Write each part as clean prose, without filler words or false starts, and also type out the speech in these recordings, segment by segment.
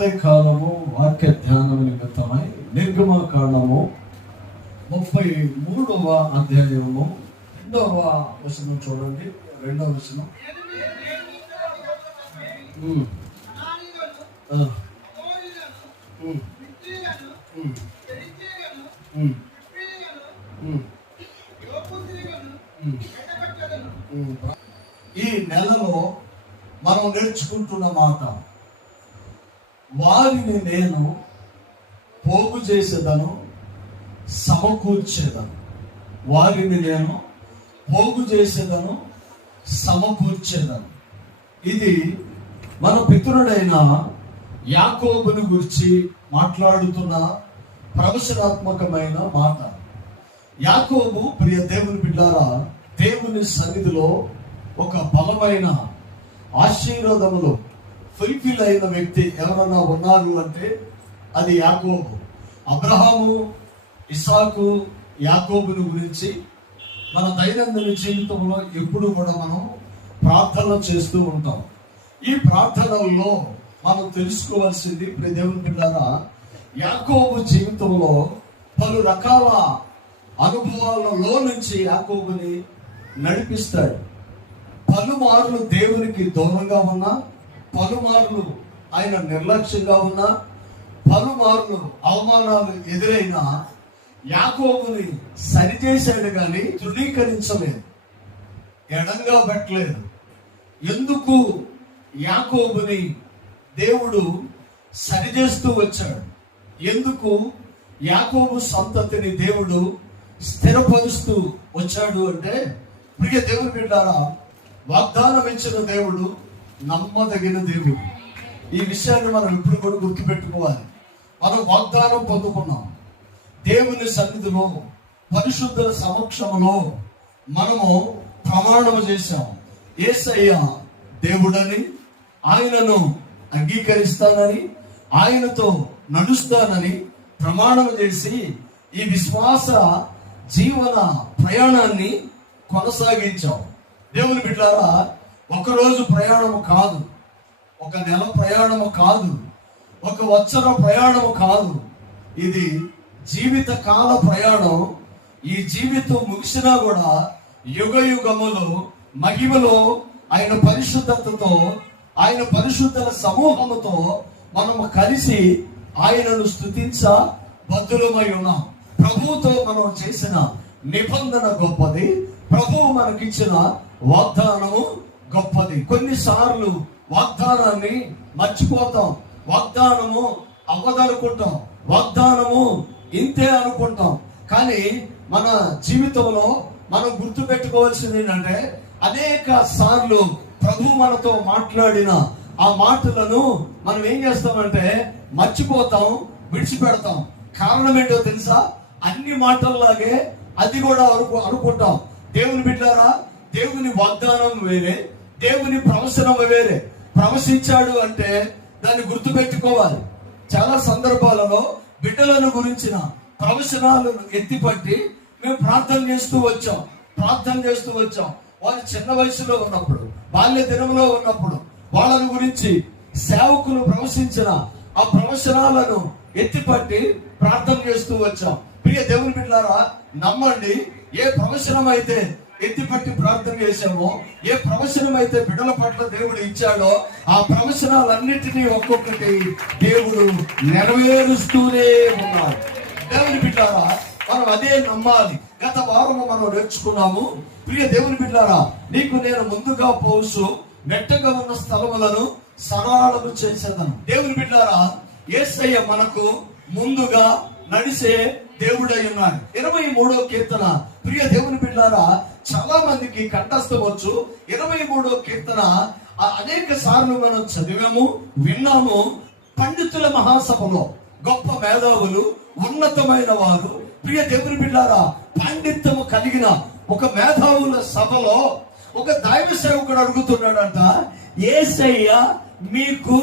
ఉదయకాలము వాక్య ధ్యానం నిమిత్తమై నిర్గమకాండము 33వ అధ్యాయము 2వ వచనం చూడండి. 2వ వచనం. ఈ నెలలో మనం నేర్చుకుంటున్న మాట, వారిని నేను పోగు చేసేదను, సమకూర్చేదను. వారిని నేను పోగు చేసేదను, సమకూర్చేదను. ఇది మన పితరుడైన యాకోబుని గురించి మాట్లాడుతున్న ప్రవచనాత్మకమైన మాట. యాకోబు ప్రియ దేవుని బిడ్డారా, దేవుని సన్నిధిలో ఒక బలమైన ఆశీర్వాదములు ఫుల్ఫిల్ అయిన వ్యక్తి ఎవరన్నా ఉన్నారు అంటే అది యాకోబు. అబ్రహాము, ఇస్సాకు, యాకోబుని గురించి మన దైనందిన జీవితంలో ఎప్పుడు కూడా మనం ప్రార్థన చేస్తూ ఉంటాం. ఈ ప్రార్థనల్లో మనం తెలుసుకోవాల్సింది ప్రియ దేవుని బిడ్డారా, యాకోబు జీవితంలో పలు రకాల అనుభవాలలో నుంచి యాకోబుని నడిపిస్తాడు. పలుమార్లు దేవునికి దూరంగా ఉన్నా, పలుమార్లు ఆయన నిర్లక్ష్యంగా ఉన్నా, పలుమార్లు అవమానాలు ఎదురైనా యాకోబుని సరిచేశాడు కానీ తృణీకరించలేదు, ఎడంగా పెట్టలేదు. ఎందుకు యాకోబుని దేవుడు సరిచేస్తూ వచ్చాడు? ఎందుకు యాకోబు సంతతిని దేవుడు స్థిరపరుస్తూ వచ్చాడు అంటే, ప్రియ దేవుని బిడ్డారా, వాగ్దానం ఇచ్చిన దేవుడు నమ్మదగిన దేవుడు. ఈ విషయాన్ని మనం ఇప్పుడు కూడా గుర్తుపెట్టుకోవాలి. మనం వాగ్దానం పొందుకున్నాం. దేవుని సన్నిధిలో పరిశుద్ధుల సమక్షంలో మనము ప్రమాణం చేశాం. యేసయ్య దేవుడని, ఆయనను అంగీకరిస్తానని, ఆయనతో నడుస్తానని ప్రమాణం చేసి ఈ విశ్వాస జీవన ప్రయాణాన్ని కొనసాగించాం. దేవుని బిడ్డారా, ఒకరోజు ప్రయాణము కాదు, ఒక నెల ప్రయాణము కాదు, ఒక సంవత్సర ప్రయాణము కాదు. ఇది జీవిత కాల ప్రయాణం. ఈ జీవితం ముగిసినా కూడా యుగ యుగములో మహిమలో ఆయన పరిశుద్ధతతో, ఆయన పరిశుద్ధుల సమూహముతో మనము కలిసి ఆయనను స్తుతించ బద్ధులమై ఉన్నాం. ప్రభువుతో మనం చేసిన నిబంధన గొప్పది, ప్రభువు మనకిచ్చిన వాగ్దానము గొప్పది. కొన్నిసార్లు వాగ్దానాన్ని మర్చిపోతాం, వాగ్దానము అవ్వదనుకుంటాం, వాగ్దానము ఇంతే అనుకుంటాం. కానీ మన జీవితంలో మనం గుర్తు పెట్టుకోవాల్సింది ఏంటంటే, అనేక సార్లు ప్రభు మనతో మాట్లాడిన ఆ మాటలను మనం ఏం చేస్తామంటే మర్చిపోతాం, విడిచిపెడతాం. కారణం ఏంటో తెలుసా? అన్ని మాటల్లాగే అది కూడా అనుకుంటాం. దేవుని బిడ్డారా, దేవుని వాగ్దానం వేరే, దేవుని ప్రవచనం వేరే. ప్రవశించాడు అంటే దాన్ని గుర్తు పెట్టుకోవాలి. చాలా సందర్భాలలో బిడ్డలను గురించిన ప్రవచనాలను ఎత్తిపట్టి మేము ప్రార్థన చేస్తూ వచ్చాం. వాళ్ళు చిన్న వయసులో ఉన్నప్పుడు, బాల్య దినంలో ఉన్నప్పుడు వాళ్ళని గురించి సేవకులు ప్రవశించిన ఆ ప్రవచనాలను ఎత్తిపట్టి ప్రార్థన చేస్తూ వచ్చాం. ప్రియ దేవుని బిడ్డలారా, నమ్మండి, ఏ ప్రవచనం అయితే ఎత్తిపట్టి ప్రార్థన చేశామో, ఏ ప్రవచనం అయితే బిడ్డల పట్ల దేవుడు ఇచ్చాడో, ఆ ప్రవచనాలన్నిటినీ ఒక్కొక్కటి దేవుడు నెరవేరుస్తూనే ఉన్నాడు. దేవుని బిడ్డలారా, మనం అదే నమ్మాలి. గత వారము మనం నేర్చుకున్నాము. ప్రియ దేవుని బిడ్డలారా, నీకు నేను ముందుగా పోసు మెట్టగా ఉన్న స్థలములను సరళము చేసేదను. దేవుని బిడ్డలారా, యేసయ్య మనకు ముందుగా నడిసే దేవుడై ఉన్నాడు. 23వ కీర్తన, ప్రియ దేవుని బిడ్డలారా, చాలా మందికి కంఠస్థవచ్చు. 23వ కీర్తన అనేక సార్లు మనం చదివాము, విన్నాము. పండితుల మహాసభలో గొప్ప మేధావులు, ఉన్నతమైన వారు, ప్రియ దేవుని బిడ్డలారా, పాండిత్యము కలిగిన ఒక మేధావుల సభలో ఒక దైవ సేవకుడు అడుగుతున్నాడంట, యేసయ్య మీకు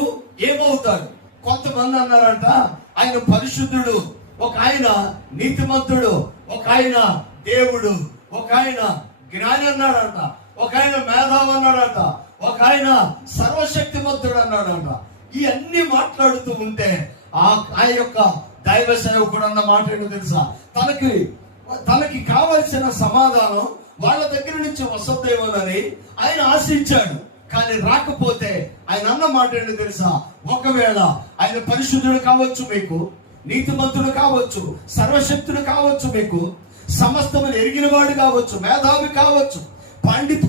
ఏమవుతాడు? కొంతమంది అన్నారంట ఆయన పరిశుద్ధుడు, ఒక ఆయన నీతిమంతుడు, ఒక ఆయన దేవుడు, ఒక ఆయన జ్ఞాని అన్నాడంట, ఒక ఆయన మేధావి అన్నాడంట, ఒక ఆయన సర్వశక్తిమంతుడు అన్నాడంట. ఇవన్నీ మాట్లాడుతూ ఉంటే ఆ యొక్క దైవ సేవకుడు అన్న మాట ఏంటో తెలుసా, తనకి కావలసిన సమాధానం వాళ్ళ దగ్గర నుంచి వస్తుందేమోనని ఆయన ఆశించాడు. కానీ రాకపోతే ఆయన అన్న మాట ఏంటో తెలుసా, ఒకవేళ ఆయన పరిశుద్ధుడు కావచ్చు, మీకు నీతిమంతుడు కావచ్చు, సర్వశక్తుడు కావచ్చు, మీకు సమస్తమును ఎరిగిన వాడు కావచ్చు, మేధావి కావచ్చు,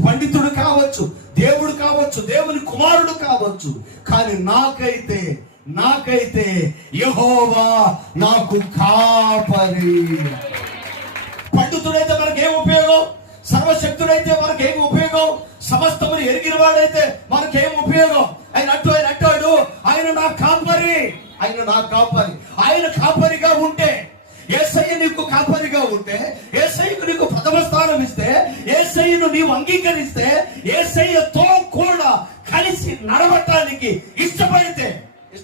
పండితుడు కావచ్చు, దేవుడు కావచ్చు, దేవుని కుమారుడు కావచ్చు, కానీ నాకైతే యెహోవా నాకు కాపరి. పండితుడైతే మనకేం ఉపయోగం, సర్వశక్తుడైతే మనకేం ఉపయోగం, సమస్తమును ఎరిగిన వాడైతే మనకేం ఉపయోగం? ఆయన అంటాడు ఆయన నా కాపరి, ఆయన కాపరిగా ఉంటే, యేసయ్య నీకు కాపరిగా ఉంటే, యేసయ్యకు నీకు ప్రథమ స్థానం ఇస్తే, యేసయ్యను నీవు అంగీకరిస్తే, యేసయ్యతో కూడా కలిసి నడవటానికి ఇష్టపడితే,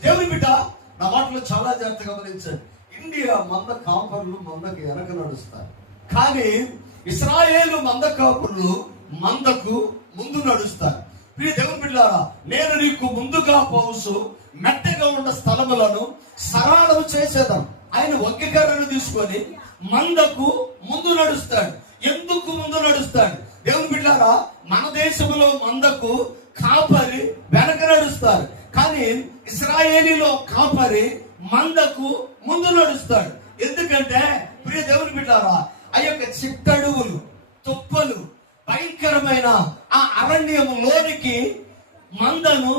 దేవుని బిడ్డ నా మాటలు చాలా జాగ్రత్తగా గమనించండి. ఇండియా మంద కాపరులు మందకి వెనక నడుస్తారు, కానీ ఇశ్రాయేలు మంద కాపురులు మందకు ముందు నడుస్తారు. ప్రియ దేవుని బిడ్డలారా, నేను నీకు ముందుగా పోసు మెట్టగా ఉన్న స్థలములను సరళము చేసేదాం. ఆయన ఒక్కకర్రను తీసుకొని మందకు ముందు నడుస్తాడు. ఎందుకు ముందు నడుస్తాడు? దేవుని బిడ్డలారా, మన దేశంలో మందకు కాపరి వెనక నడుస్తారు, కానీ ఇశ్రాయేలీలో కాపరి మందకు ముందు నడుస్తాడు. ఎందుకంటే ప్రియ దేవుని బిడ్డలారా, ఆ యొక్క చిట్టడువులు, తుప్పలు, భయంకరమైన ఆ అరణ్యములోనికి మందను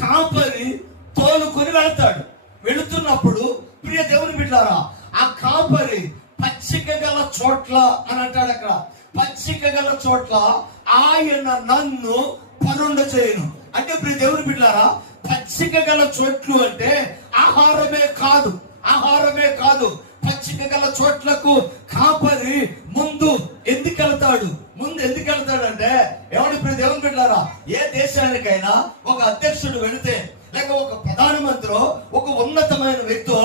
కాపరి తోలుకొని వెళ్తాడు. వెళుతున్నప్పుడు ప్రియ దేవుని బిడ్డలారా, ఆ కాపరి పచ్చిక గల చోట్ల అని అంటాడు. అక్కడ పచ్చిక గల చోట్ల ఆయన నన్ను పనుండ చేయను అంటే, ప్రియ దేవుని బిడ్డలారా, పచ్చిక గల చోట్లు అంటే ఆహారమే కాదు. పచ్చిక గల చోట్లకు కాపరి ముందు ఎందుకు వెళ్తాడంటే, ఎవడు ప్రియ దేవుని బిడ్డలారా, ఏ దేశానికైనా ఒక అధ్యక్షుడు వెళితే, లేక ఒక ప్రధానమంత్రి, ఒక ఉన్నతమైన వ్యక్తి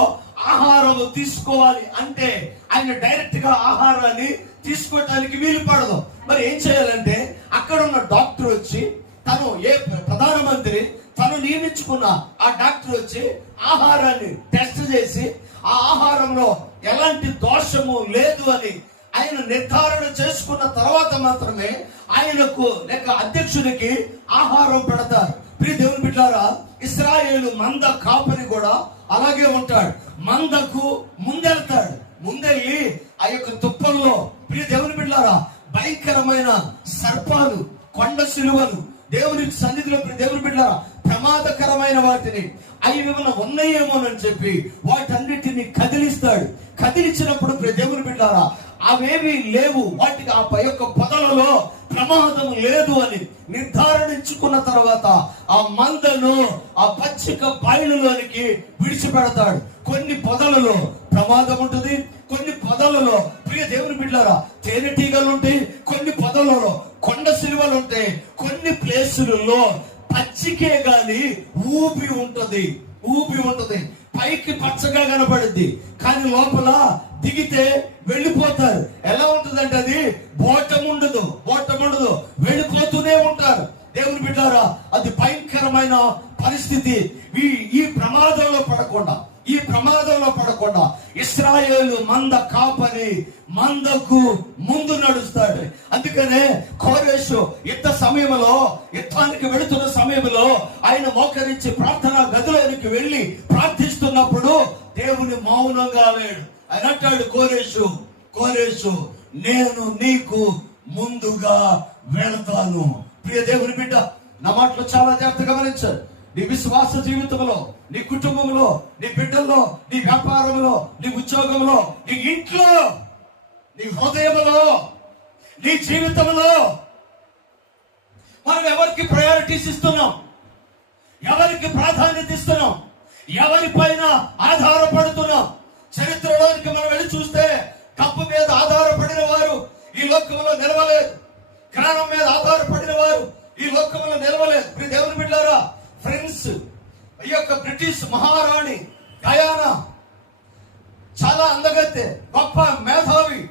ఆహారం తీసుకోవాలి అంటే ఆయన డైరెక్ట్ గా ఆహారాన్ని తీసుకోవటానికి వీలు పడదు. మరి ఏం చేయాలంటే, అక్కడ ఉన్న డాక్టర్ వచ్చి, తను నియమించుకున్న ఆ డాక్టర్ వచ్చి ఆహారాన్ని టెస్ట్ చేసి, ఆ ఆహారంలో ఎలాంటి దోషము లేదు అని ఆయన నిర్ధారణ చేసుకున్న తర్వాత మాత్రమే ఆయనకు లేక అధ్యక్షునికి ఆహారం పెడతారు. ప్రియ దేవుని బిడ్డలారా, ఇశ్రాయేలు మంద కాపరి కూడా అలాగే ఉంటాడు. మందకు ముందెళ్ళి ఆ యొక్క తుప్పల్లో ప్రియ దేవుని బిడ్డలారా, భయంకరమైన సర్పాలు, కొండ సిలువలు, దేవుని సన్నిధిలో ప్రియ దేవుని బిడ్డలారా, ప్రమాదకరమైన వాటిని అవి ఏమైనా ఉన్నాయేమోనని చెప్పి వాటన్నిటిని కదిలించినప్పుడు ప్రియ దేవుని బిడ్డలారా, అవేమీ లేవు, వాటికి ఆ యొక్క పొదలలో ప్రమాదం లేదు అని నిర్ధారించుకున్న తర్వాత ఆ మందను ఆ పచ్చిక బయలులోనికి విడిచిపెడతాడు. కొన్ని పొదలలో ప్రమాదం ఉంటుంది, కొన్ని పొదలలో ప్రియ దేవుని బిడ్డలారా తేనెటీగలు ఉంటాయి, కొన్ని పొదలలో కొండ సిలువలు ఉంటాయి, కొన్ని ప్లేసులలో పచ్చికే గాని ఊపి ఉంటది. పైకి పచ్చగా కనపడుద్ది, కానీ లోపల దిగితే వెళ్ళిపోతారు. ఎలా ఉంటుందంటే అది బోటం ఉండదు, వెళ్ళిపోతూనే ఉంటారు. దేవుని బిడ్డారా, అది భయంకరమైన పరిస్థితి. ఈ ప్రమాదంలో పడకుండా ఇశ్రాయేలు మంద కాపరి మందకు ముందు నడుస్తాడు. అందుకనే కోరేషు యుద్ధానికి వెళుతున్న సమయంలో ఆయన మోకరించి ప్రార్థనా గదిలోనికి వెళ్ళి ప్రార్థిస్తున్నప్పుడు దేవుని మౌనంగా లేడు. ఆయన అంటాడు, కోరేషు నేను నీకు ముందుగా వెళతాను. ప్రియ దేవుని బిడ్డ, నా మాటలు చాలా జాగ్రత్తగా గమనించారు. నీ విశ్వాస జీవితంలో, నీ కుటుంబంలో, నీ బిడ్డల్లో, నీ వ్యాపారంలో, నీ ఉద్యోగంలో, నీ ఇంట్లో, నీ హృదయంలో, నీ జీవితంలో మనం ఎవరికి ప్రయారిటీస్ ఇస్తున్నాం? ఎవరికి ప్రాధాన్యత ఇస్తున్నాం? ఎవరిపైన ఆధారపడుతున్నాం? చరిత్రలోనికి మనం వెళ్ళి చూస్తే డబ్బు మీద ఆధారపడిన వారు ఈ లోకంలో నిలవలేదు, జ్ఞానం మీద ఆధారపడిన వారు ఈ లోకంలో నిలవలేదు. ప్రియ దేవుని బిడ్డలారా, ఫ్రెండ్స్, ఈ యొక్క బ్రిటిష్ మహారాణి డయానా చాలా అందగత్తె, గొప్ప మేధావి,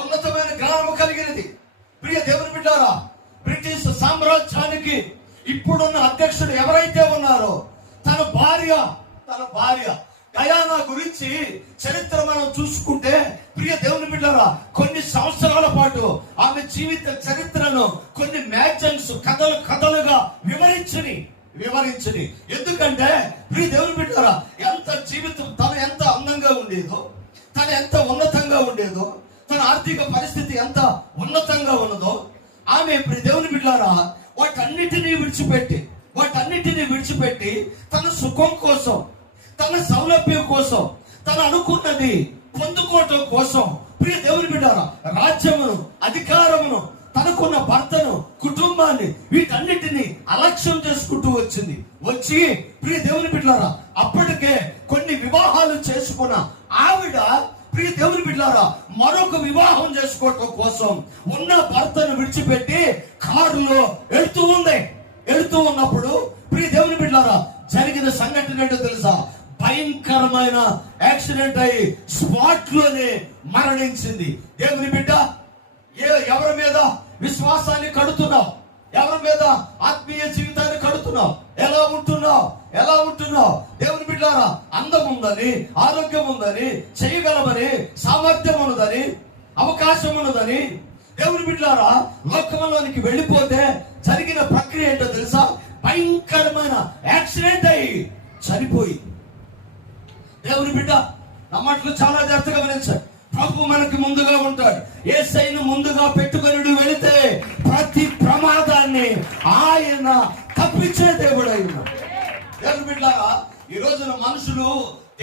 ఉన్నతమైన జ్ఞానము కలిగినది. ప్రియ దేవుని బిడ్డలారా, బ్రిటిష్ సామ్రాజ్యానికి ఇప్పుడున్న అధ్యక్షుడు ఎవరైతే ఉన్నారో తన భార్య డయానా గురించి చరిత్ర మనం చూసుకుంటే, ప్రియ దేవుని బిడ్డలారా, కొన్ని సంవత్సరాల పాటు ఆమె జీవిత చరిత్రను కొన్ని మ్యాగజైన్స్ కథలుగా వివరించని. ఎందుకంటే ప్రియ దేవుని బిడ్డలారా, ఎంత జీవితం తను ఎంత అందంగా ఉండేదో, తను ఎంత ఉన్నతంగా ఉండేదో, తన ఆర్థిక పరిస్థితి ఎంత ఉన్నతంగా ఉన్నదో, ఆమె ప్రియ దేవుని బిడ్డలారా వాటన్నిటినీ విడిచిపెట్టి తన సుఖం కోసం, తన సౌలభ్యం కోసం, తను అనుకున్నది పొందుకోవటం కోసం, ప్రియ దేవుని బిడ్డలారా, రాజ్యమును, అధికారమును, తనకున్న భర్తను, కుటుంబాన్ని, వీటన్నిటిని అలక్ష్యం చేసుకుంటూ వచ్చి ప్రియ దేవుని బిడ్డలారా, అప్పటికే కొన్ని వివాహాలు చేసుకున్న ఆవిడ ప్రియ దేవుని బిడ్డలారా మరొక వివాహం చేసుకోవటం కోసం ఉన్న భర్తను విడిచిపెట్టి కారులో వెళుతూ ఉన్నప్పుడు ప్రియ దేవుని బిడ్డలారా జరిగిన సంఘటన ఏంటో తెలుసా? భయంకరమైన యాక్సిడెంట్ అయి స్పాట్ లోనే మరణించింది. దేవుని బిడ్డ, ఎవరి మీద విశ్వాసాన్ని కడుతున్నావు? ఎవరి మీద ఆత్మీయ జీవితాన్ని కడుతున్నావు? ఎలా ఉంటున్నావు? దేవుని బిడ్డలారా, అందం ఉందని, ఆరోగ్యం ఉందని, చేయగలమని, సామర్థ్యం ఉన్నదని, అవకాశం ఉన్నదని దేవుని బిడ్డలారా లోకంలోనికి వెళ్ళిపోతే జరిగిన ప్రక్రియ ఏంటో తెలుసా? భయంకరమైన యాక్సిడెంట్ అయి చనిపోయి. దేవుని బిడ్డ, నా మాటలు చాలా జాగ్రత్తగా వినండి. ప్రభు మనకి ముందుగా ఉంటాడు. యేసయ్యను ముందుగా పెట్టుకొని వెళితే ప్రతి ప్రమాదాన్ని ఆయన తప్పించే దేవుడు అయినా. దేవుని బిడ్డలారా, ఈ రోజున మనుషులు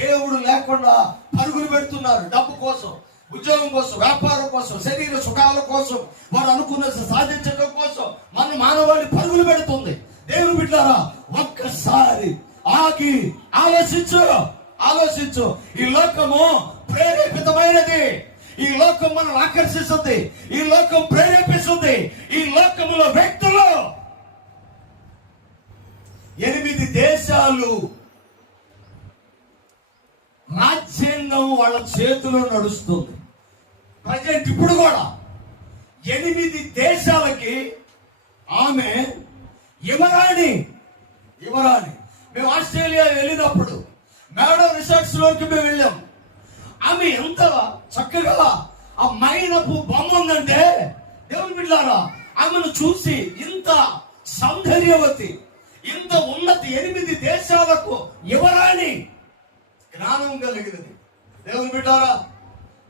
దేవుడు లేకుండా పరుగులు పెడుతున్నారు. డబ్బు కోసం, ఉద్యోగం కోసం, వ్యాపారం కోసం, శరీర సుఖాల కోసం, వారు అనుకున్న సాధించడం కోసం మన మానవాళి పరుగులు పెడుతుంది. దేవుని బిడ్డలారా, ఒక్కసారి ఆగి ఆలోచించు. ఈ లోకము ప్రేరేపితమైనది. ఈ లోకం మనల్ని ఆకర్షిస్తుంది. ఈ లోకం ప్రేరేపిస్తుంది. ఈ లోకములో వ్యక్తులు 8 దేశాలు రాజ్యాంగం వాళ్ళ చేతిలో నడుస్తుంది. ప్రజెంట్ ఇప్పుడు కూడా 8 దేశాలకి ఆమె యువరాణి. మేము ఆస్ట్రేలియా వెళ్ళినప్పుడు మేడం రిసార్ట్స్ లోకి మేము వెళ్ళాం. ఆమె ఎంత చక్కగా ఆ మైనపు బొమ్మ ఉందంటే, దేవుని బిడ్డలారా, ఆమెను చూసి ఇంత సౌందర్యవతి, ఇంత ఉన్నతి, 8 దేశాలకు యువరాణి, జ్ఞానం కలిగినది. దేవుని బిడ్డలారా,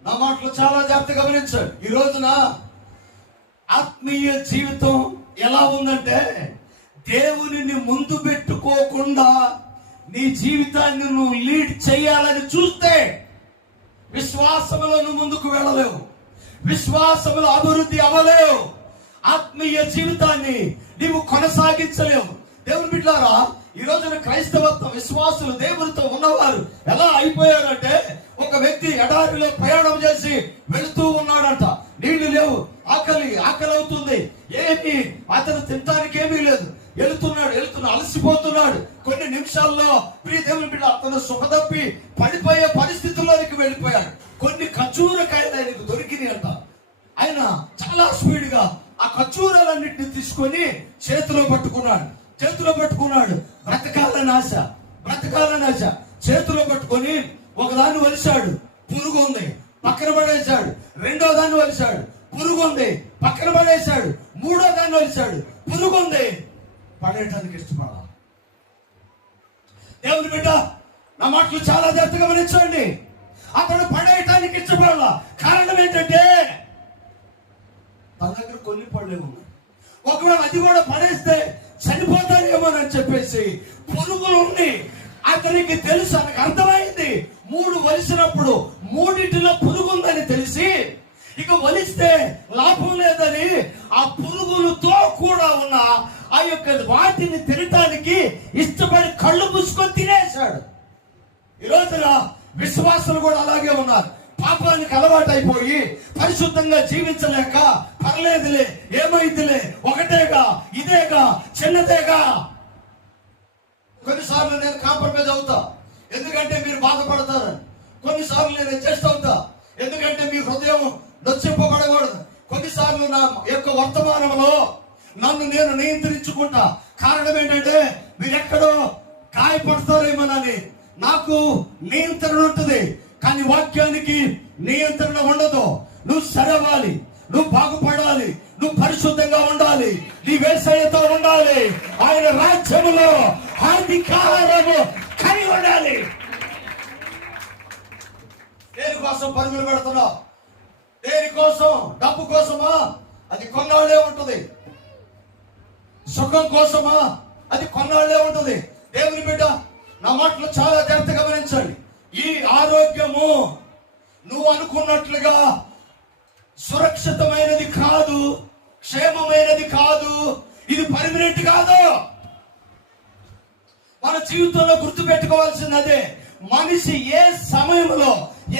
నా మాటలు చాలా జాగ్రత్తగా గమనించండి. ఈ రోజున ఆత్మీయ జీవితం ఎలా ఉందంటే, దేవునిని ముందు పెట్టుకోకుండా నీ జీవితాన్ని నువ్వు లీడ్ చేయాలని చూస్తే విశ్వాసములో నువ్వు ముందుకు వెళ్ళలేవు, విశ్వాసములో అభివృద్ధి అవ్వలేవు, ఆత్మీయ జీవితాన్ని నీవు కొనసాగించలేవు. దేవుని బిడ్డలారా, ఈ రోజున క్రైస్తవత్వ విశ్వాసులు, దేవునితో ఉన్నవారు ఎలా అయిపోయారంటే, ఒక వ్యక్తి ఎడారిలో ప్రయాణం చేసి వెళుతూ ఉన్నాడంట. నీళ్లు లేవు, ఆకలి అవుతుంది, ఏమి అతను తినడానికి ఏమీ లేదు. వెళుతున్నా అలసిపోతున్నాడు. కొన్ని నిమిషాల్లో ప్రియ దేవుని బిడ్డ అతను సుఖదప్పి పడిపోయే పరిస్థితుల్లోనికి వెళ్ళిపోయాడు. కొన్ని ఖర్జూరకాయలు ఆయనకు దొరికినాయి అంట. ఆయన చాలా స్పీడ్ గా ఆ ఖర్జూరాలన్నింటినీ తీసుకొని చేతిలో పట్టుకున్నాడు. బ్రతకాలని ఆశ చేతిలో పట్టుకొని ఒకదాన్ని వలిశాడు, పురుగు ఉంది, పక్కన పడేశాడు. రెండో దాన్ని వలిశాడు, పురుగు ఉంది, పక్కన పడేశాడు. మూడో దాన్ని వలిశాడు, పురుగు ఉంది, పడేయటానికి ఇష్టపడాలి. దేవుని బిడ్డ, నా మాటలు చాలా జాగ్రత్తగా గమనించండి. అతను పడేయటానికి ఇష్టపడాల. కారణం ఏంటంటే, తన దగ్గర కొన్ని పళ్ళే ఉన్నాయి. ఒకవేళ అది కూడా పడేస్తే చనిపోతానేమోనని చెప్పేసి పురుగులు ఉండి అతనికి తెలుసు, ఆయనకు అర్థమైంది. 3 వలిసినప్పుడు 3 పురుగుందని తెలిసి, ఇక వలిస్తే లాభం లేదని ఆ పురుగులతో కూడా ఉన్న ఆ యొక్క వాటిని తినటానికి ఇష్టపడి కళ్ళు మూసుకొని తినేశాడు. ఈ రోజున విశ్వాసులు కూడా అలాగే ఉన్నారు. పాపానికి అలవాటు అయిపోయి పరిశుద్ధంగా జీవించలేక, పర్లేదులే, ఏమైందిలే, ఒకటేగా, ఇదేగా, చిన్నదేగా. కొన్నిసార్లు నేను కాంప్రమైజ్ అవుతా, ఎందుకంటే మీరు బాధపడతారని. కొన్నిసార్లు నేను అడ్జస్ట్ అవుతా, ఎందుకంటే మీ హృదయం నొచ్చింపబడకూడదు. కొన్నిసార్లు నా యొక్క వర్తమానంలో నన్ను నేను నియంత్రించుకుంటా. కారణం ఏంటంటే, మీరెక్కడో గాయపడతారేమోనని నాకు నియంత్రణ ఉంటుంది, కానీ వాక్యానికి నియంత్రణ ఉండదు. నువ్వు సరవాలి, నువ్వు బాగుపడాలి, నువ్వు పరిశుద్ధంగా ఉండాలి, నీ యేసయ్యతో ఉండాలి, ఆయన రాజ్యములో అధికారము కలిగి ఉండాలి. దేనికోసం పరుగులు పెడుతున్నావు? దేనికోసం? డబ్బు కోసమా? అది కొన్నాళ్లే ఉంటుంది. సుఖం కోసమా? అది కొన్నాళ్లే ఉంటుంది. దేవుని బిడ్డ, నా మాటలు చాలా జాగ్రత్తగా గమనించండి. ఈ ఆరోగ్యము నువ్వు అనుకున్నట్లుగా సురక్షితమైనది కాదు, క్షేమమైనది కాదు, ఇది పర్మనెంట్ కాదు. మన జీవితంలో గుర్తు పెట్టుకోవాల్సింది అదే. మనిషి ఏ సమయంలో,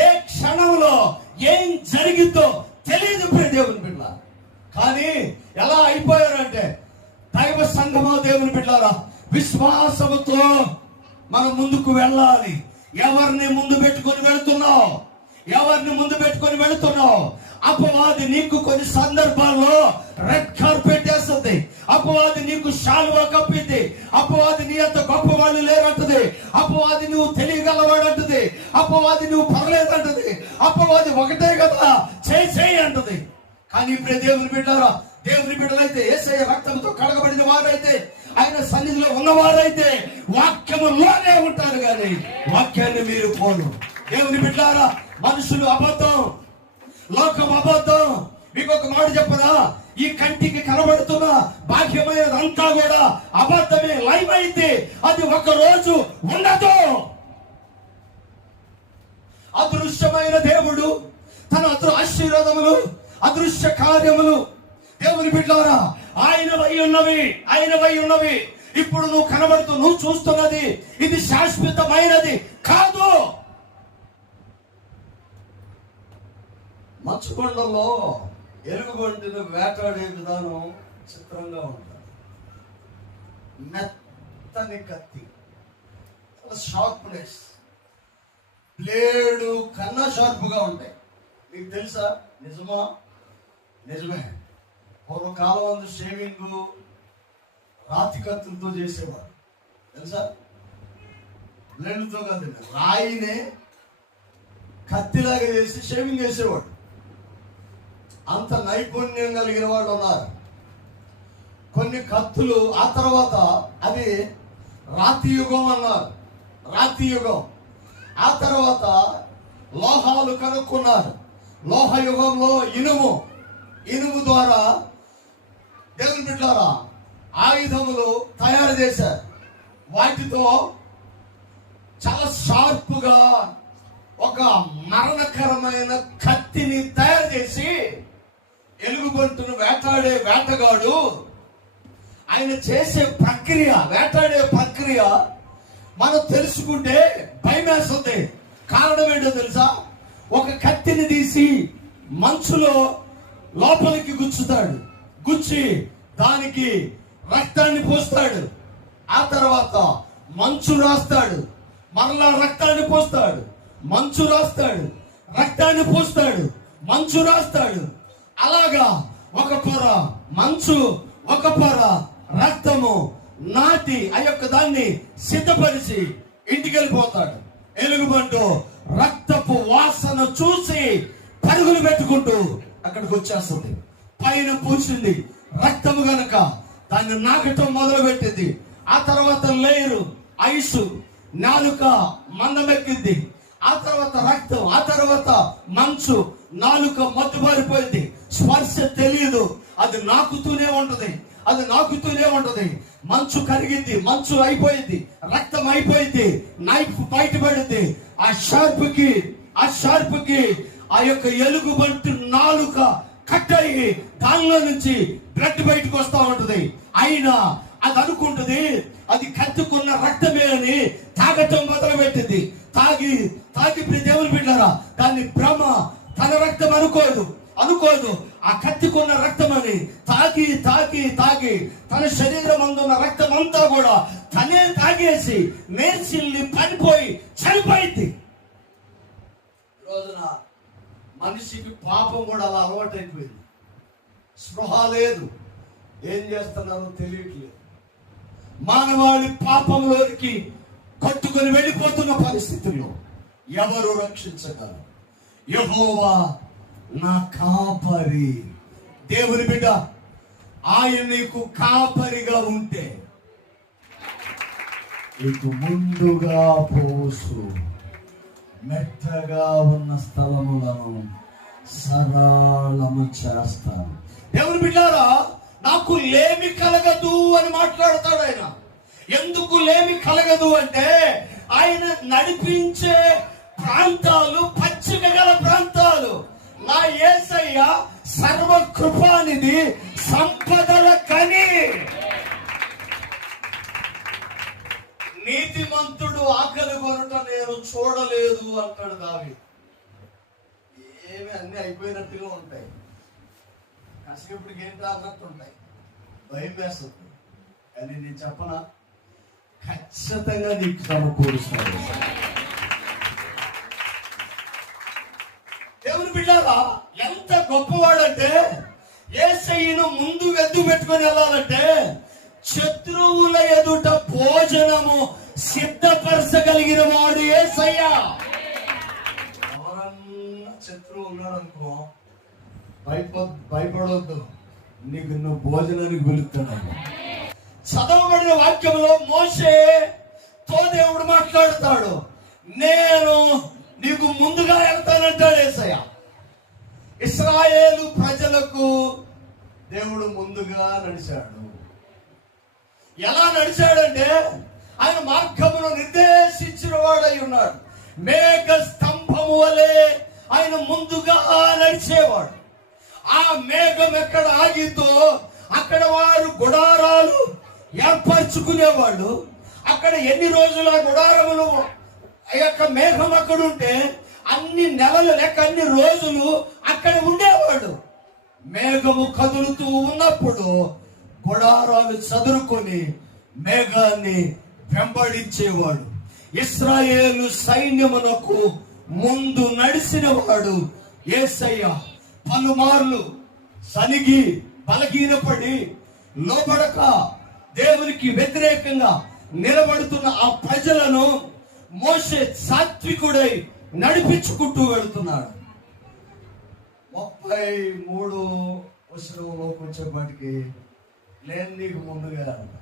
ఏ క్షణంలో ఏం జరిగిందో తెలియదు దేవుని బిడ్డ. కానీ ఎలా అయిపోయారంటే, దైవ సంఘమా దేవుని బిడ్డలారా, విశ్వాసముతో మనం ముందుకు వెళ్ళాలి. ఎవరిని ముందు పెట్టుకొని వెళుతున్నావు? ఎవరిని ముందు పెట్టుకొని వెళుతున్నావు? అపవాది నీకు కొన్ని సందర్భాల్లో రెడ్ కార్పెట్ వేస్తుంది. అపవాది నీకు శాలువా కప్పింది. అపవాది నీ అంత గొప్ప వాళ్ళు లేరంటది. అపవాది నువ్వు తెలియగలవాడు అంటది. అపవాది నువ్వు పర్లేదంటది. అపవాది ఒకటే కదా చేయి అంటది. కానీ ఇప్పుడు దేవుని బిడ్డారా, దేవుని బిడ్డలైతే, యేసయ్య రక్తంతో కడగబడిన వారైతే, ఆయన సన్నిధిలో ఉన్నవారైతే వాక్యములోనే ఉంటారు. కానీ వాక్యాన్ని మీరు పోను. దేవుని బిడ్డారా, మనుషులు అబద్ధం, లోకం అబద్ధం. మీకు ఒక మాట చెప్పనా, ఈ కంటికి కనబడుతున్న బాహ్యమైనదంతా కూడా అబద్ధమే. లైవ్ అయితే అది ఒక రోజు ఉండదు. అదృశ్యమైన దేవుడు తన ఆశీర్వాదములు, అదృశ్య కార్యములు దేవుని బిడ్డలారా ఆయనవై ఉన్నవి. ఇప్పుడు నువ్వు నువ్వు చూస్తున్నది ఇది శాశ్వతమైనది కాదు. మంచుకొండల్లో ఎలుగుబంటిని వేటాడే విధానం చిత్రంగా ఉంటుంది. మెత్తని కత్తి, షార్ప్నెస్, బ్లేడు కన్నా షార్ప్గా ఉంటాయి. మీకు తెలుసా? నిజమా? నిజమే. పూర్వకాలం షేవింగ్ రాతి కత్తులతో చేసేవారు. తెలుసా? బ్లేడుతో కాదు, రాయినే కత్తిలాగా చేసి షేవింగ్ చేసేవాడు. అంత నైపుణ్యం కలిగిన వాళ్ళు ఉన్నారు. కొన్ని కత్తులు ఆ తర్వాత అది రాతి యుగం అన్నారు. రాతి యుగం ఆ తర్వాత లోహాలు కనుక్కున్నారు. లోహ యుగంలో ఇనుము ద్వారా దేవుని బిడ్డలారా ఆయుధములు తయారు చేశారు. వాటితో చాలా షార్ప్గా ఒక మరణకరమైన కత్తిని తయారు చేసి ఎలుగుబంటును వేటాడే వేటగాడు ఆయన చేసే ప్రక్రియ, వేటాడే ప్రక్రియ మనం తెలుసుకుంటే భయం వేస్తుంది. కారణం ఏంటో తెలుసా? ఒక కత్తిని తీసి మంచులో లోపలికి గుచ్చుతాడు. గుచ్చి దానికి రక్తాన్ని పోస్తాడు. ఆ తర్వాత మంచు రాస్తాడు. మరలా రక్తాన్ని పోస్తాడు. మంచు రాస్తాడు. రక్తాన్ని పోస్తాడు. మంచు రాస్తాడు. అలాగా ఒక పొర మంచు, ఒక పొర రక్తము నాటి ఆ యొక్క దాన్ని సిద్ధపరిచి ఇంటికి వెళ్ళిపోతాడు. ఎలుగుబంటు రక్తపు వాసన చూసి పరుగులు పెట్టుకుంటూ అక్కడికి వచ్చేస్తుంది. పైన పూసింది రక్తము గనక దాన్ని నాకటం మొదలు పెట్టింది. ఆ తర్వాత లేయరు ఐసు, నాలుక మందమెక్కింది. ఆ తర్వాత రక్తం, ఆ తర్వాత మంచు, నాలుక మత్తుబారిపోయింది. స్పర్శ తెలియదు, అది నాకుతూనే ఉంటది, అది నాకుతూనే ఉంటది. మంచు కరిగింది, మంచు అయిపోయింది, రక్తం అయిపోయింది, నైఫ్ బయటపడింది. ఆ షార్ప్ కి ఆ యొక్క ఎలుగుబంటి నాలుక కట్ అయ్యి దానిలో నుంచి బ్లడ్ బయటకు వస్తా ఉంటది. అయినా అది అనుకుంటుంది అది కత్తుకున్న రక్తమే అని తాగటం మొదలు పెట్టింది. తాగి దేవుని బిడ్డారా, దాన్ని భ్రమ, తన రక్తం అనుకోదు ఆ కత్తికున్న రక్తం అని తాగి తన శరీరం అందున్న రక్తం అంతా కూడా తనే తాగేసి నేర్చిల్ని పడిపోయి చనిపోయింది. రోజున మనిషికి పాపం కూడా అలా అలవాటైపోయింది. స్పృహ లేదు, ఏం చేస్తున్నారో తెలియట్లేదు. మానవాళి పాపంలోనికి ఎత్తుకొని వెళ్ళిపోతున్న పరిస్థితుల్లో ఎవరు రక్షించగలరు? యెహోవా నా కాపరి. దేవుని బిడ్డ, ఆయన నీకు కాపరిగా ఉంటే నీకు ముందుగా పోసు మెత్తగా ఉన్న స్థలములను సరళము చేస్తాను. దేవుని బిడ్డారా, నాకు లేమి కలగదు అని మాట్లాడతాడు ఆయన. ఎందుకు లేమి కలగదు అంటే ఆయన నడిపించే ప్రాంతాలు పచ్చిక గల ప్రాంతాలు. నా యేసయ్య సర్వ కృపానిధి, సంపదల కని. నీతిమంతుడు ఆకలి కొరట నేను చూడలేదు అంటాడు దావీదు. ఏమి అన్ని అయిపోయినట్టుగా ఉంటాయి, కాసేపటికి ఏంటి అన్నట్టు ఉంటాయి, భయం వేస్తుంది. కానీ నేను చెప్పనా, ఖచ్చితంగా నీకు సమకూరుస్తాడు. దేవుని బిడ్డారా, ఎంత గొప్పవాడంటే యేసయ్యను ముందు ఎద్దు పెట్టుకొని వెళ్ళాలంటే శత్రువుల ఎదుట భోజనము సిద్ధపరచగలిగిన వాడు యేసయ్య. ఎవరన్నా శత్రువు ఉన్నాడు అనుకో, భయపడవద్దు, నీకు నువ్వు భోజనానికి పిలుస్తున్నాడు. చదవబడిన వాక్యంలో మోషేతో దేవుడు మాట్లాడతాడు, నేను నీకు ముందుగా వెళ్తానంటాడు యేసయ్య. ఇశ్రాయేలు ప్రజలకు దేవుడు ముందుగా నడిచాడు. ఎలా నడిచాడంటే ఆయన మార్గమును నిర్దేశించిన వాడై ఉన్నాడు. మేఘ స్తంభము వలె ఆయన ముందుగా నడిచేవాడు. ఆ మేఘం ఎక్కడ ఆగితో అక్కడ వారు గుడారాలు ఏర్పరచుకునేవాళ్ళు. అక్కడ ఎన్ని రోజుల గుడారములు ఆ యొక్క మేఘం అక్కడ ఉంటే అన్ని నెలలు లేక అన్ని రోజులు అక్కడ ఉండేవాడు. మేఘము కదులుతూ ఉన్నప్పుడు గుడారాలు చదురుకొని మేఘాన్ని వెంబడించేవాడు. ఇశ్రాయేలు సైన్యమునకు ముందు నడిచిన వాడు యేసయ్య. పలుమార్లు సనిగి బలహీనపడి లోబడక దేవునికి వ్యతిరేకంగా నిలబడుతున్న ఆ ప్రజలను మోషే సాత్వికుడై నడిపించుకుంటూ వెళుతున్నాడు. 33 వచనంలోకి వచ్చేపాటికి నేను నీకు ముందుగా వెళ్తా,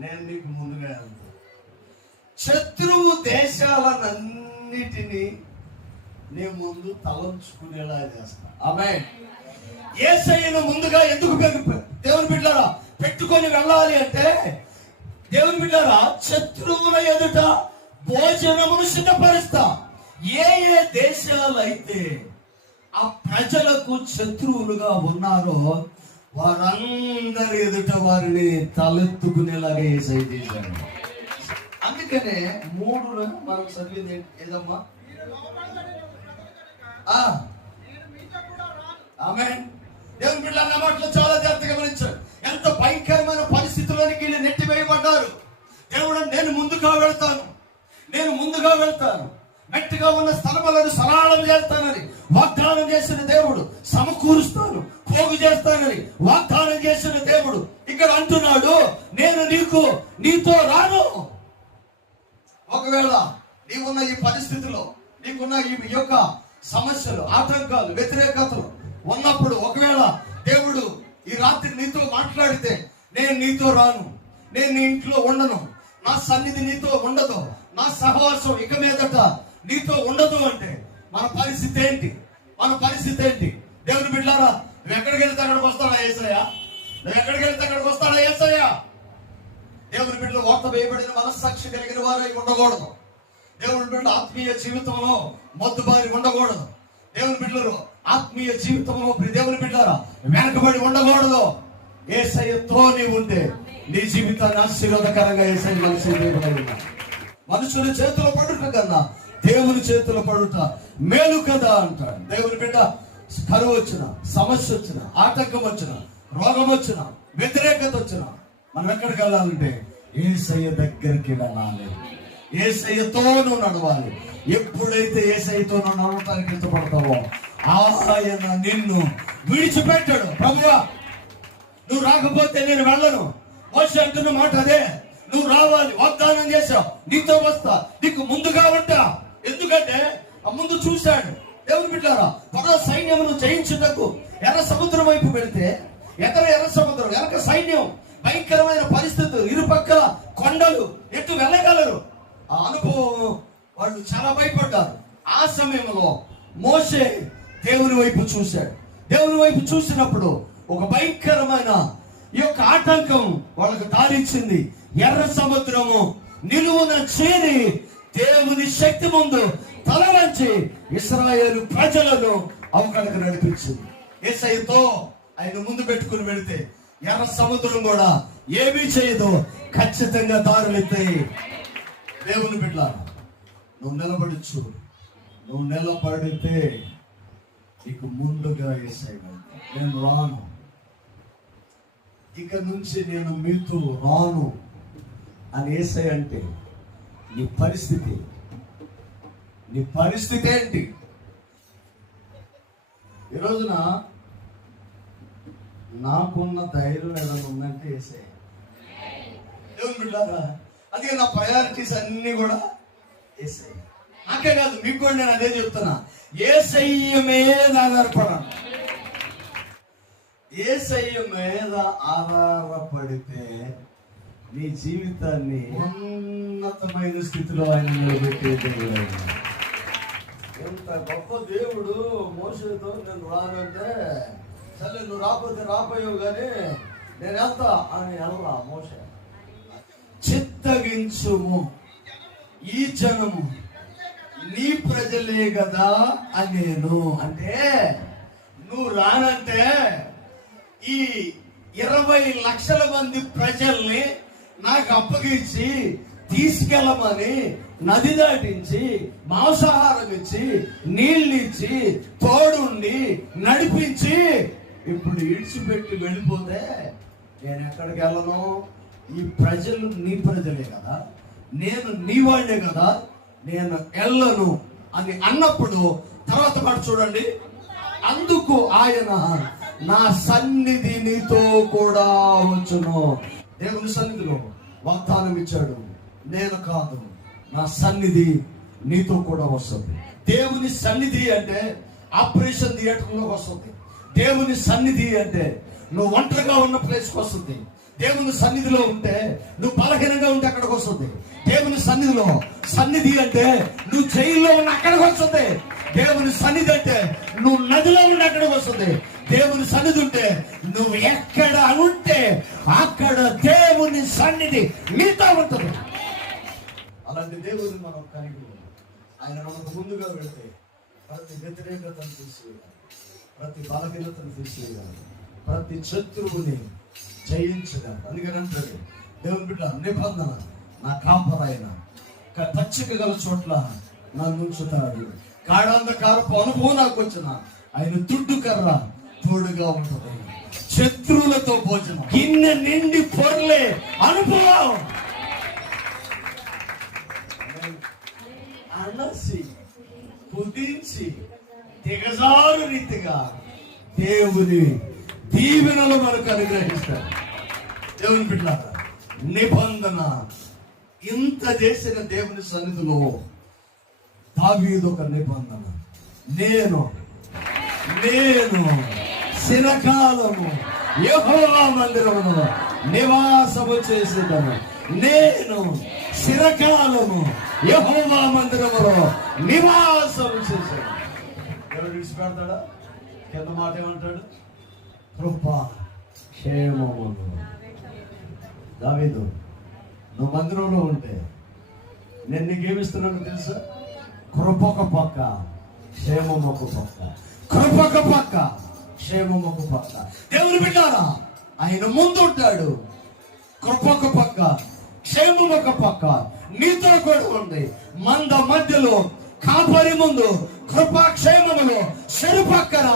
నేను నీకు ముందుగా వెళ్తా. శత్రువు దేశాలన్నిటినీ నీ ముందు తలంచుకునేలా చేస్తా. ఆమేన్. యేసయ్యను ముందుగా ఎందుకు దేవుని బిడ్డలారా పెట్టుకొని వెళ్ళాలి అంటే, దేవుని బిడ్డలారా శత్రువుల ఎదుట భోజనమును సిద్ధపరుస్తా. ఏ ఏ దేశాలు అయితే ఆ ప్రజలకు శత్రువులుగా ఉన్నారో వారందరి ఎదుట వారిని తలెత్తుకునేలాగా యేసయ్య చేశాడు. అందుకనే 3 మనకు చదివింది ఏదమ్మా? ఆమేన్. దేవుని బిడ్డల మాటలు చాలా జాగ్రత్తగా గమనించారు. ఎంత భయంకరమైన పరిస్థితుల్లోనికి వీళ్ళు నెట్టివేయబడ్డారు. దేవుడు నేను ముందుగా వెళ్తాను, నేను ముందుగా వెళ్తాను, గట్టిగా ఉన్న స్థలములను సరళం చేస్తానని వాగ్దానం చేసిన దేవుడు, సమకూరుస్తాను, పోగు చేస్తానని వాగ్దానం చేసిన దేవుడు ఇక్కడ అంటున్నాడు, నేను నీతో రాను. ఒకవేళ నీకున్న ఈ పరిస్థితిలో, నీకున్న ఈ యొక్క సమస్యలు, ఆటంకాలు, వ్యతిరేకతలు ఉన్నప్పుడు ఒకవేళ దేవుడు ఈ రాత్రి నీతో మాట్లాడితే, నేను నీతో రాను, నేను నీ ఇంట్లో ఉండను, నా సన్నిధి నీతో ఉండదు, నా సహవాసం ఇక మీదట నీతో ఉండదు అంటే మన పరిస్థితి ఏంటి? మన పరిస్థితి ఏంటి? దేవుని బిడ్డలారా, నువ్వు ఎక్కడికి వెళ్తే అక్కడికి వస్తాడా యేసయ్య? నువ్వు ఎక్కడికి వెళ్తే అక్కడికి వస్తాడా యేసయ్య? దేవుని బిడ్డలు వార్త వేయబడిన మనస్సాక్షి కలిగిన వారై ఉండకూడదు. దేవుని బిడ్డలు ఆత్మీయ జీవితంలో మొద్దుబారి ఉండకూడదు. దేవుని బిడ్డలు ఆత్మీయ జీవితంలో దేవుని బిడ్డలారా వెనకబడి ఉండకూడదు. యేసయ్యతో నీవు ఉంటే నీ జీవితాన్ని ఆశీర్వాదకరంగా యేసయ్య మనిషి మనుషుల చేతిలో పడుట కన్నా దేవుని చేతిలో పడుట మేలు కదా అంటాడు. దేవుని బిడ్డ కరువు వచ్చిన, సమస్య వచ్చిన, ఆటంకం వచ్చిన, రోగం వచ్చిన, వ్యతిరేకత వచ్చిన మనం ఎక్కడికి వెళ్ళాలంటే యేసయ్య దగ్గరికి వెళ్ళాలి. యేసయ్యతో నువ్వు నడవాలి. ఎప్పుడైతే యేసయ్యతో నువ్వు నడవటానికి ఇష్టపడతావో ఆయన నిన్ను విడిచిపెట్టాడు. ప్రభువా నువ్వు రాకపోతే నేను వెళ్ళను. మోషే అంటున్న మాట అదే, నువ్వు రావాలి, వాగ్దానం వాగ్దానం చేశావు, నీతో వస్తా, నీకు ముందుగా ఉంటా. ఎందుకంటే ఆ ముందు చూశాడు. దేవుని బిడ్డలారా, పర సైన్యమును జయించుటకు ఎర్ర సముద్రం వైపు వెళితే ఎర్ర సముద్రం వెనక సైన్యం, భయంకరమైన పరిస్థితులు, ఇరుపక్కల కొండలు, ఎటు వెళ్ళగలరు? ఆ అనుభవం వాళ్ళు చాలా భయపడ్డారు. ఆ సమయంలో మోషే దేవుని వైపు చూశాడు. దేవుని వైపు చూసినప్పుడు ఒక భయంకరమైన ఈ యొక్క ఆటంకం వాళ్ళకు దారిచ్చింది. ఎర్ర సముద్రము నిలువున చేరి దేవుని శక్తి ముందు తల వంచి ఇశ్రాయేలు ప్రజలను అవకడకు నడిపించింది. యేసయ్యతో ఆయన ముందు పెట్టుకుని వెళితే ఎర్ర సముద్రం కూడా ఏమీ చేయదు, ఖచ్చితంగా దారులెత్తాయి. దేవుని బిడ్డ, నువ్వు నిలబడచ్చు. నువ్వు నిలబడితే నీకు ముందుగా యేసయ్య, నేను రాను, ఇక నుంచి నేను మీతో రాను అని యేసయ్య అంటే నీ పరిస్థితి ఏంటి? ఈ రోజున నాకున్న ధైర్యం ఏదైనా ఉందంటే యేసయ్య. దేవుని బిడ్డలారా, అందుకే నా ప్రయారిటీస్ అన్ని కూడా యేసయ్య. నాకే కాదు, మీకు కూడా నేను అదే చెప్తున్నా, యేసయ్య మీద ఆధారపడాను. యేసయ్య మీద ఆధారపడితే నీ జీవితాన్ని ఉన్నతమైన స్థితిలో ఆయన నిలబెట్టే దేవుడు. ఎంత గొప్ప దేవుడు. మోషేతో నేను రానంటే, సరే నువ్వు రాకపోతే రాపోయావు కానీ నేను వెళ్తా అని వెళ్ళరా మోషే. చిత్తగించుము, ఈ జనము నీ ప్రజలే కదా అని నేను అంటే, నువ్వు రానంటే ఈ 20 లక్షల మంది ప్రజల్ని నాకు అప్పగించి తీసుకెళ్ళమని నది దాటించి మాంసాహారం ఇచ్చి నీళ్ళిచ్చి తోడుండి నడిపించి ఇప్పుడు ఇడిచిపెట్టి వెళ్ళిపోతే నేను ఎక్కడికి వెళ్ళను? ఈ ప్రజలు నీ ప్రజలే కదా, నేను నీ వాళ్ళే కదా, నేను వెళ్ళను అని అన్నప్పుడు తర్వాత మాట చూడండి, అందుకు ఆయన నా సన్నిధి నీతో కూడా వచ్చును. దేవుని సన్నిధిలో వాగ్దానం ఇచ్చాడు, నేను కాదు, నా సన్నిధి నీతో కూడా వస్తుంది. దేవుని సన్నిధి అంటే ఆపరేషన్ థియేటర్లోకి వస్తుంది. దేవుని సన్నిధి అంటే నువ్వు ఒంటరిగా ఉన్న ప్లేస్కి వస్తుంది. దేవుని సన్నిధిలో ఉంటే నువ్వు బలహీనంగా ఉంటే అక్కడికి వస్తుంది. దేవుని సన్నిధిలో, సన్నిధి అంటే నువ్వు జైల్లో ఉన్న అక్కడికి వస్తుంది. దేవుని సన్నిధి అంటే నువ్వు నదిలో ఉన్న అక్కడికి వస్తుంది. దేవుని సన్నిధి ఉంటే నువ్వు ఎక్కడ ఉంటే అక్కడ దేవుని సన్నిధి నీతో ఉంటుంది. అలాంటి దేవుని మనం కలిగి ఆయన మనకు ముందుగా వెళితే ప్రతి వ్యతిరేకతను తీసివేయాలి, ప్రతి బలహీనతను తీసివేయాలి, ప్రతి శత్రువుని జయించగలరు. అందుకని అంటాడు దేవుని బిడ్డ, నిబంధన నా కాపరాయన, పచ్చిక గల చోట్ల నన్ను ఉంచుతాడు. గాఢాంధకారపు అనుభవం నాకు వచ్చిన ఆయన దుడ్డు కర్ర తోడుగా ఉంటుంది. శత్రువులతో భోజనం, గిన్నె నిండి పొరలే అనుభవం. అనసి పుదించి దిగజారు రీతిగా దేవుని దీవెనలు మనకు అనుగ్రహిస్తాడు. దేవుని బిడ్డ, నిబంధన ఇంత చేసిన దేవుని సన్నిధిలో దావీదు ఒక నిబంధన, నేను చిరకాలము యెహోవా మందిరములో నివాసము చేసేదను. నేను చిరకాలము యెహోవా మందిరములో నివాసము చేసేది. ఎవరు విడిచిపెడతాడా? కింద మాట ఏమంటాడు? కృప క్షేమము. దావీదు, నువ్వు మందిరంలో ఉంటే నేను నీకేమిస్తున్నాను తెలుసా? కృపక పక్క, క్షేమమొక పక్క. కృపక పక్క, క్షేమమొక పక్క. దేవుని బిడ్డారా, ఆయన ముందుంటాడు. కృపక పక్క, క్షేమమొక పక్క నీతో కూడా ఉంది. మంద మధ్యలో కాపరి ముందు కృపాక్షేమములు చెరు పక్కన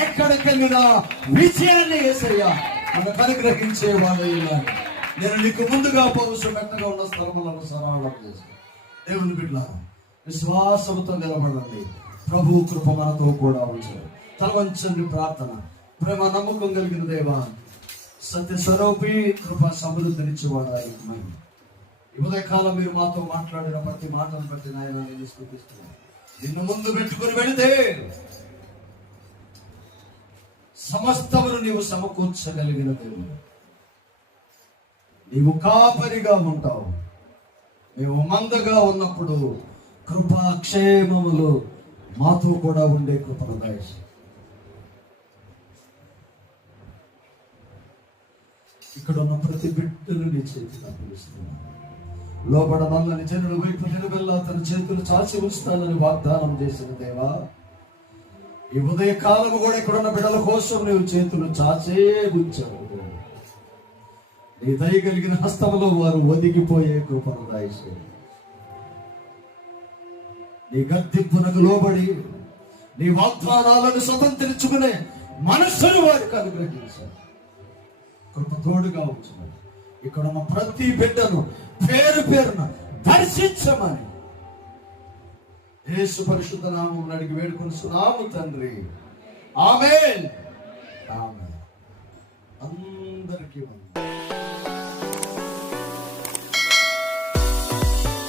ఎక్కడికెళ్ళినా విజయాన్ని యేసయ్య మనకు అనుగ్రహించేవాడు. నేను నీకు ముందుగా పౌరుషం మెత్తగా ఉన్న స్థలములను సరళం చేస్తాను. దేవుని బిడ్డ, విశ్వాసంతో నిలబడండి. ప్రభు కృప మనతో కూడా ఉంచారు. తలవంచండి ప్రార్థన. ప్రేమ నమ్మకం కలిగిన దేవా, సత్య స్వరూపి, కృప సమృద్ధినిచ్చేవాడు. ఈ ఉదయకాలం మీరు మాతో మాట్లాడిన ప్రతి మాటను బట్టి నాయన నేను స్తుతిస్తున్నాను. నిన్ను ముందు పెట్టుకుని వెళితే సమస్తమును నీవు సమకూర్చగలిగిన దేవుడు. నీవు కాపరిగా ఉంటావు. నీవు మందగా ఉన్నప్పుడు కృపాక్షేమములు మాతో కూడా ఉండే కృపను దయచేయి. ఇక్కడ ఉన్న ప్రతి బిడ్డను నీ చేతికి అప్పగిస్తున్నాను. లోపల నల్లని జనుడు వైపు నిలబెల్లా తన చేతులు చాచి ఉంచుతానని వాగ్దానం చేసిన దేవా, ఈ ఉదయ కాలము కూడా ఇక్కడ ఉన్న బిడ్డల కోసం నీవు చేతులు చాచే ఉంచావు. నీ దయ కలిగిన హస్తములో వారు ఒదిగిపోయే కృపను దయచేయి. నీ గద్దింపునకు లోబడి నీ వాగ్దానాలను స్వతంత్రించుకునే మనస్సును వారికి అనుగ్రహించారు. కృప తోడుగా ఉంచున్నాడు. ఇక్కడ ఉన్న ప్రతి బిడ్డను పేరు పేరున దర్శించమని యేసు పరిశుద్ధ నామమున అడిగి వేడుకొనుచున్నాము తండ్రి. ఆమేన్. ఆమేన్. అందరికీ వందనాలు.